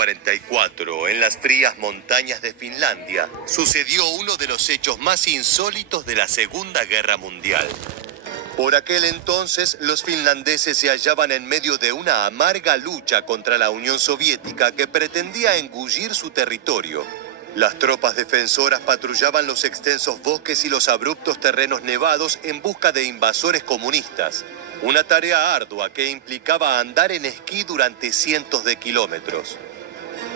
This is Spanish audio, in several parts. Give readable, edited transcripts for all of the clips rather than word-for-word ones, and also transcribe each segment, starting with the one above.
1944, en las frías montañas de Finlandia, sucedió uno de los hechos más insólitos de la Segunda Guerra Mundial. Por aquel entonces, los finlandeses se hallaban en medio de una amarga lucha contra la Unión Soviética que pretendía engullir su territorio. Las tropas defensoras patrullaban los extensos bosques y los abruptos terrenos nevados en busca de invasores comunistas. Una tarea ardua que implicaba andar en esquí durante cientos de kilómetros.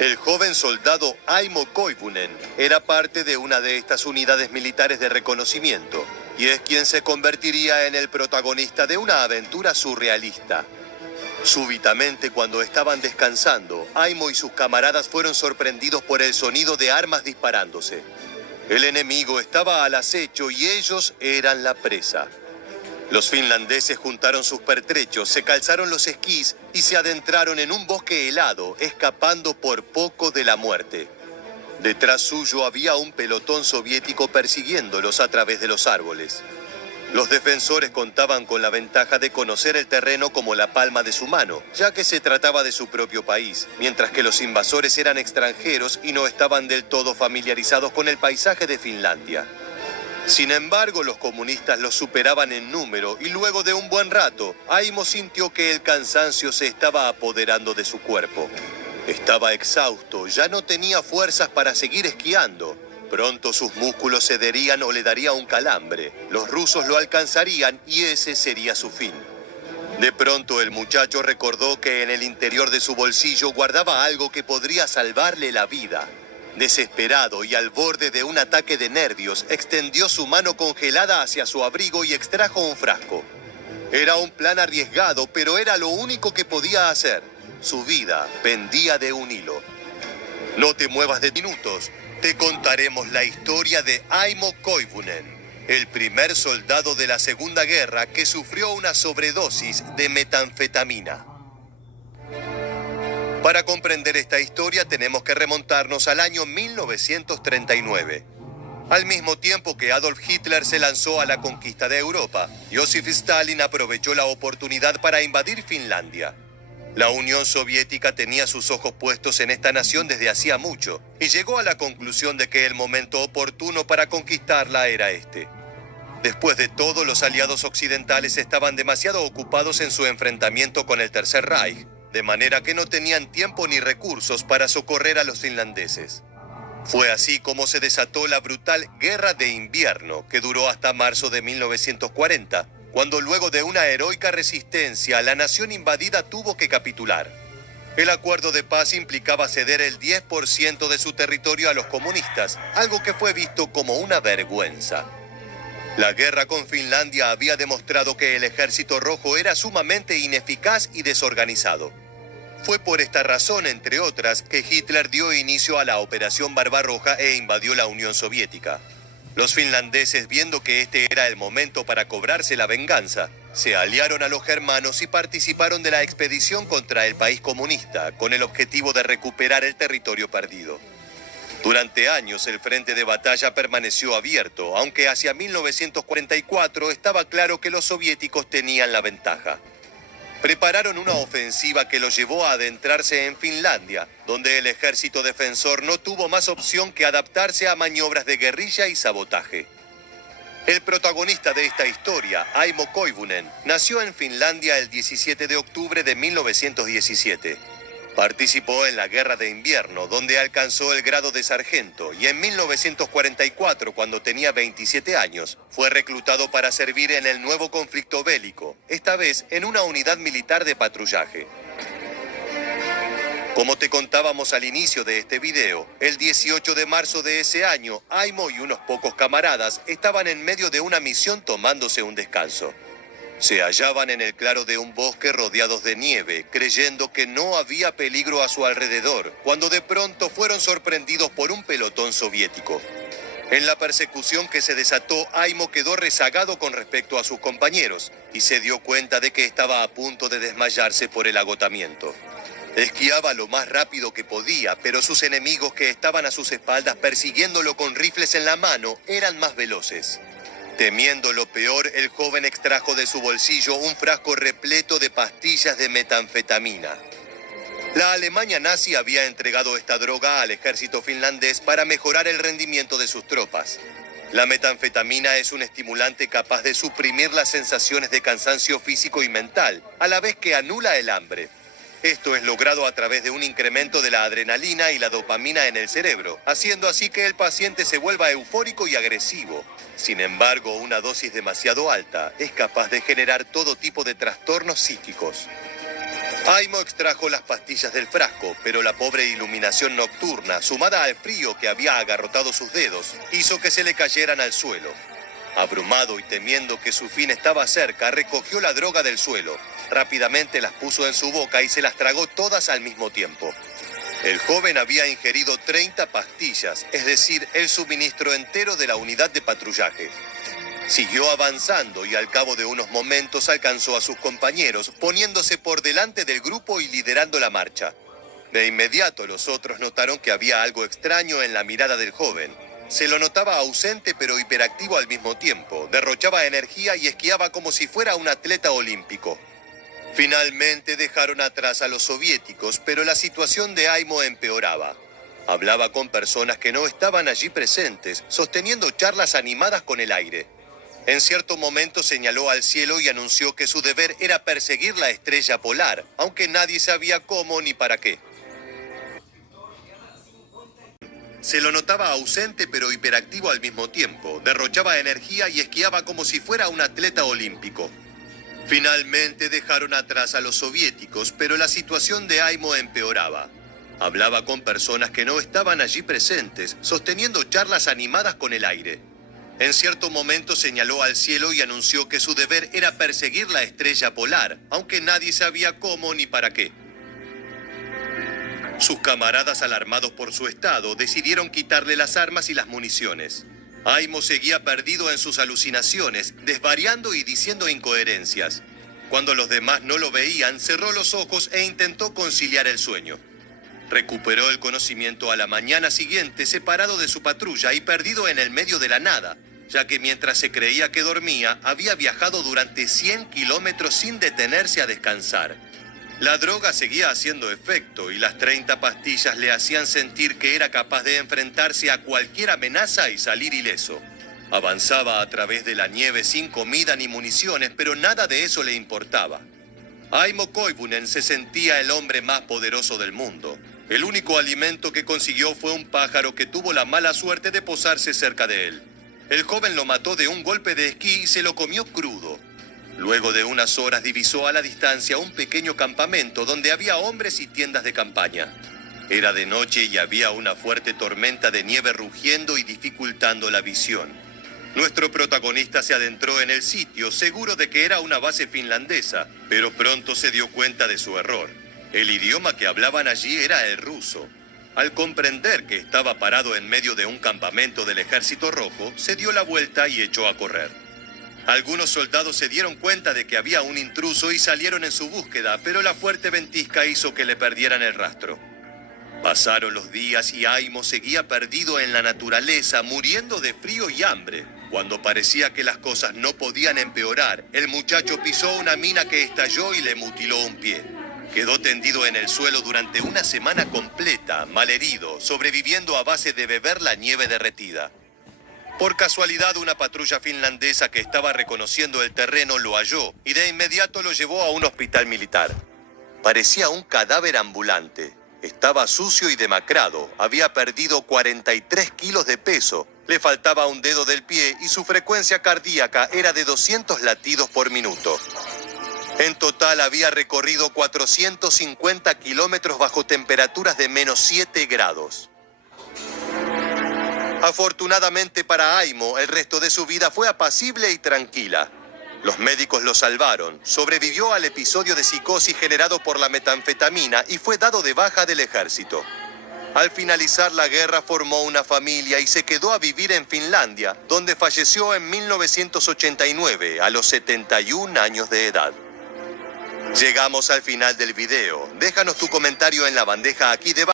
El joven soldado Aimo Koivunen era parte de una de estas unidades militares de reconocimiento y es quien se convertiría en el protagonista de una aventura surrealista. Súbitamente, cuando estaban descansando, Aimo y sus camaradas fueron sorprendidos por el sonido de armas disparándose. El enemigo estaba al acecho y ellos eran la presa. Los finlandeses juntaron sus pertrechos, se calzaron los esquís y se adentraron en un bosque helado, escapando por poco de la muerte. Detrás suyo había un pelotón soviético persiguiéndolos a través de los árboles. Los defensores contaban con la ventaja de conocer el terreno como la palma de su mano, ya que se trataba de su propio país, mientras que los invasores eran extranjeros y no estaban del todo familiarizados con el paisaje de Finlandia. Sin embargo, los comunistas los superaban en número y luego de un buen rato, Aimo sintió que el cansancio se estaba apoderando de su cuerpo. Estaba exhausto, ya no tenía fuerzas para seguir esquiando. Pronto sus músculos cederían o le daría un calambre. Los rusos lo alcanzarían y ese sería su fin. De pronto el muchacho recordó que en el interior de su bolsillo guardaba algo que podría salvarle la vida. Desesperado y al borde de un ataque de nervios, extendió su mano congelada hacia su abrigo y extrajo un frasco. Era un plan arriesgado, pero era lo único que podía hacer. Su vida pendía de un hilo. No te muevas de minutos. Te contaremos la historia de Aimo Koivunen, el primer soldado de la Segunda Guerra que sufrió una sobredosis de metanfetamina. Para comprender esta historia tenemos que remontarnos al año 1939. Al mismo tiempo que Adolf Hitler se lanzó a la conquista de Europa, Joseph Stalin aprovechó la oportunidad para invadir Finlandia. La Unión Soviética tenía sus ojos puestos en esta nación desde hacía mucho y llegó a la conclusión de que el momento oportuno para conquistarla era este. Después de todo, los aliados occidentales estaban demasiado ocupados en su enfrentamiento con el Tercer Reich, de manera que no tenían tiempo ni recursos para socorrer a los finlandeses. Fue así como se desató la brutal Guerra de Invierno, que duró hasta marzo de 1940, cuando luego de una heroica resistencia, la nación invadida tuvo que capitular. El acuerdo de paz implicaba ceder el 10% de su territorio a los comunistas, algo que fue visto como una vergüenza. La guerra con Finlandia había demostrado que el Ejército Rojo era sumamente ineficaz y desorganizado. Fue por esta razón, entre otras, que Hitler dio inicio a la Operación Barbarroja e invadió la Unión Soviética. Los finlandeses, viendo que este era el momento para cobrarse la venganza, se aliaron a los germanos y participaron de la expedición contra el país comunista, con el objetivo de recuperar el territorio perdido. Durante años el frente de batalla permaneció abierto, aunque hacia 1944 estaba claro que los soviéticos tenían la ventaja. Prepararon una ofensiva que los llevó a adentrarse en Finlandia, donde el ejército defensor no tuvo más opción que adaptarse a maniobras de guerrilla y sabotaje. El protagonista de esta historia, Aimo Koivunen, nació en Finlandia el 17 de octubre de 1917. Participó en la Guerra de Invierno, donde alcanzó el grado de sargento, y en 1944, cuando tenía 27 años, fue reclutado para servir en el nuevo conflicto bélico, esta vez en una unidad militar de patrullaje. Como te contábamos al inicio de este video, el 18 de marzo de ese año, Aimo y unos pocos camaradas estaban en medio de una misión tomándose un descanso. Se hallaban en el claro de un bosque rodeados de nieve, creyendo que no había peligro a su alrededor, cuando de pronto fueron sorprendidos por un pelotón soviético. En la persecución que se desató, Aimo quedó rezagado con respecto a sus compañeros y se dio cuenta de que estaba a punto de desmayarse por el agotamiento. Esquiaba lo más rápido que podía, pero sus enemigos que estaban a sus espaldas persiguiéndolo con rifles en la mano eran más veloces. Temiendo lo peor, el joven extrajo de su bolsillo un frasco repleto de pastillas de metanfetamina. La Alemania nazi había entregado esta droga al ejército finlandés para mejorar el rendimiento de sus tropas. La metanfetamina es un estimulante capaz de suprimir las sensaciones de cansancio físico y mental, a la vez que anula el hambre. Esto es logrado a través de un incremento de la adrenalina y la dopamina en el cerebro, haciendo así que el paciente se vuelva eufórico y agresivo. Sin embargo, una dosis demasiado alta es capaz de generar todo tipo de trastornos psíquicos. Aimo extrajo las pastillas del frasco, pero la pobre iluminación nocturna, sumada al frío que había agarrotado sus dedos, hizo que se le cayeran al suelo. Abrumado y temiendo que su fin estaba cerca, recogió la droga del suelo. Rápidamente las puso en su boca y se las tragó todas al mismo tiempo. El joven había ingerido 30 pastillas, es decir, el suministro entero de la unidad de patrullaje. Siguió avanzando y al cabo de unos momentos alcanzó a sus compañeros, poniéndose por delante del grupo y liderando la marcha. De inmediato los otros notaron que había algo extraño en la mirada del joven. Se lo notaba ausente pero hiperactivo al mismo tiempo, derrochaba energía y esquiaba como si fuera un atleta olímpico. Finalmente dejaron atrás a los soviéticos, pero la situación de Aimo empeoraba. Hablaba con personas que no estaban allí presentes, sosteniendo charlas animadas con el aire. En cierto momento señaló al cielo y anunció que su deber era perseguir la estrella polar, aunque nadie sabía cómo ni para qué. Se lo notaba ausente pero hiperactivo al mismo tiempo, derrochaba energía y esquiaba como si fuera un atleta olímpico. Finalmente dejaron atrás a los soviéticos, pero la situación de Aimo empeoraba. Hablaba con personas que no estaban allí presentes, sosteniendo charlas animadas con el aire. En cierto momento señaló al cielo y anunció que su deber era perseguir la estrella polar, aunque nadie sabía cómo ni para qué. Sus camaradas, alarmados por su estado, decidieron quitarle las armas y las municiones. Aimo seguía perdido en sus alucinaciones, desvariando y diciendo incoherencias. Cuando los demás no lo veían, cerró los ojos e intentó conciliar el sueño. Recuperó el conocimiento a la mañana siguiente, separado de su patrulla y perdido en el medio de la nada, ya que mientras se creía que dormía, había viajado durante 100 kilómetros sin detenerse a descansar. La droga seguía haciendo efecto y las 30 pastillas le hacían sentir que era capaz de enfrentarse a cualquier amenaza y salir ileso. Avanzaba a través de la nieve sin comida ni municiones, pero nada de eso le importaba. Aimo Koivunen se sentía el hombre más poderoso del mundo. El único alimento que consiguió fue un pájaro que tuvo la mala suerte de posarse cerca de él. El joven lo mató de un golpe de esquí y se lo comió crudo. Luego de unas horas divisó a la distancia un pequeño campamento donde había hombres y tiendas de campaña. Era de noche y había una fuerte tormenta de nieve rugiendo y dificultando la visión. Nuestro protagonista se adentró en el sitio, seguro de que era una base finlandesa, pero pronto se dio cuenta de su error. El idioma que hablaban allí era el ruso. Al comprender que estaba parado en medio de un campamento del Ejército Rojo, se dio la vuelta y echó a correr. Algunos soldados se dieron cuenta de que había un intruso y salieron en su búsqueda, pero la fuerte ventisca hizo que le perdieran el rastro. Pasaron los días y Aimo seguía perdido en la naturaleza, muriendo de frío y hambre. Cuando parecía que las cosas no podían empeorar, el muchacho pisó una mina que estalló y le mutiló un pie. Quedó tendido en el suelo durante una semana completa, malherido, sobreviviendo a base de beber la nieve derretida. Por casualidad, una patrulla finlandesa que estaba reconociendo el terreno lo halló y de inmediato lo llevó a un hospital militar. Parecía un cadáver ambulante. Estaba sucio y demacrado, había perdido 43 kilos de peso, le faltaba un dedo del pie y su frecuencia cardíaca era de 200 latidos por minuto. En total había recorrido 450 kilómetros bajo temperaturas de -7 grados. Afortunadamente para Aimo, el resto de su vida fue apacible y tranquila. Los médicos lo salvaron, sobrevivió al episodio de psicosis generado por la metanfetamina y fue dado de baja del ejército. Al finalizar la guerra formó una familia y se quedó a vivir en Finlandia, donde falleció en 1989 a los 71 años de edad. Llegamos al final del video. Déjanos tu comentario en la bandeja aquí debajo.